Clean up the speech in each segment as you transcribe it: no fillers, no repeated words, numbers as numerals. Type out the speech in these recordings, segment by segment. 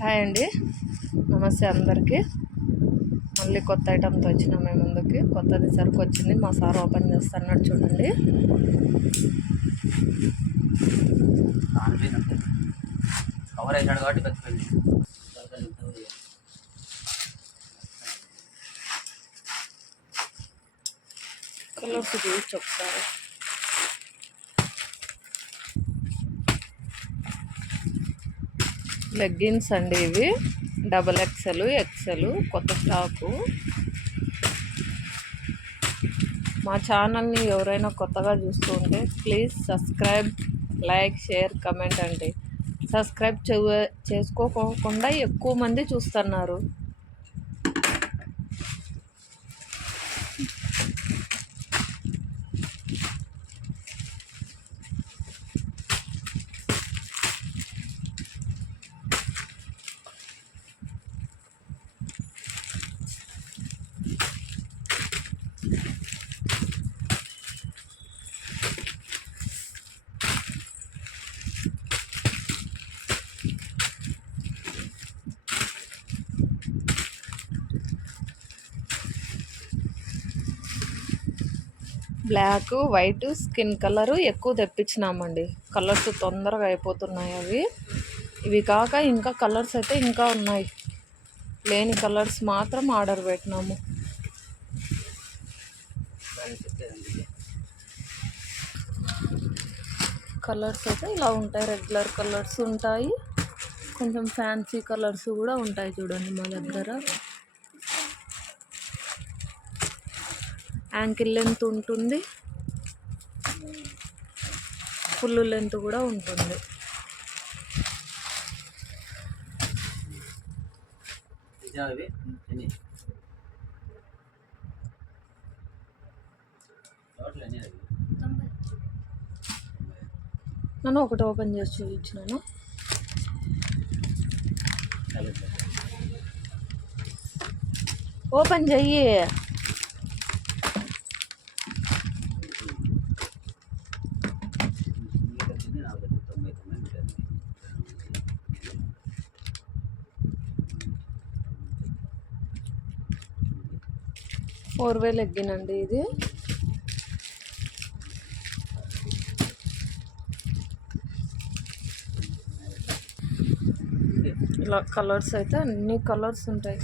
హాయ్ అండి, నమస్తే అందరికీ. మళ్ళీ కొత్త ఐటమ్తో వచ్చినాం మేము ముందుకి. కొత్తది సరుకు వచ్చింది, మా సార్ ఓపెన్ చేస్తున్నాడు చూడండి. కలర్స్ చూసి ఒకసారి. లెగ్గిన్స్ అండి ఇవి, XXL, XL కొత్త స్టాకు. మా ఛానల్ని ఎవరైనా కొత్తగా చూస్తూ ఉంటే please subscribe, like, share, comment అండి. సబ్స్క్రైబ్ చేసుకోకుండా ఎక్కువ మంది చూస్తున్నారు. బ్లాక్, వైట్, స్కిన్ కలరు ఎక్కువ తెప్పించినామండి. కలర్స్ తొందరగా అయిపోతున్నాయి అవి. ఇవి కాక ఇంకా కలర్స్ అయితే ఇంకా ఉన్నాయి. లేని కలర్స్ మాత్రం ఆర్డర్ పెట్టినాము. కలర్స్ అయితే ఇలా ఉంటాయి, రెగ్యులర్ కలర్స్ ఉంటాయి, కొంచెం ఫ్యాన్సీ కలర్స్ కూడా ఉంటాయి చూడండి మా దగ్గర. యాంకిల్ లెంత్ ఉంటుంది, ఫుల్ లెంత్ కూడా ఉంటుంది. నన్ను ఒకటి ఓపెన్ చేసి చూపించినాను. ఓపెన్ చెయ్యి. ఫోర్-వే లెగ్గినండి ఇది. ఇలా కలర్స్ అయితే అన్ని కలర్స్ ఉంటాయి.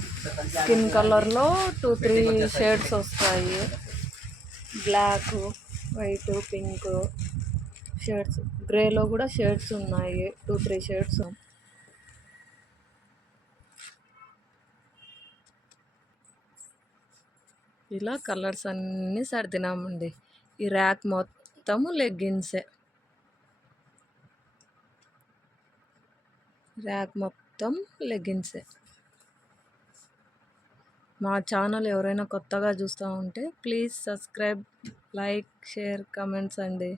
స్కిన్ కలర్లో 2-3 షేడ్స్ వస్తాయి. బ్లాక్, వైట్, పింక్ షేడ్స్, గ్రేలో కూడా షేడ్స్ ఉన్నాయి, 2-3 షేడ్స్. ఇలా కలర్స్ అన్నీ సర్దినామండి. ఈ ర్యాక్ మొత్తము లెగ్గిన్సే. ర్యాక్ మొత్తం లెగ్గిన్సే. మా ఛానల్ ఎవరైనా కొత్తగా చూస్తూ ఉంటే please subscribe, like, share, comments అండి.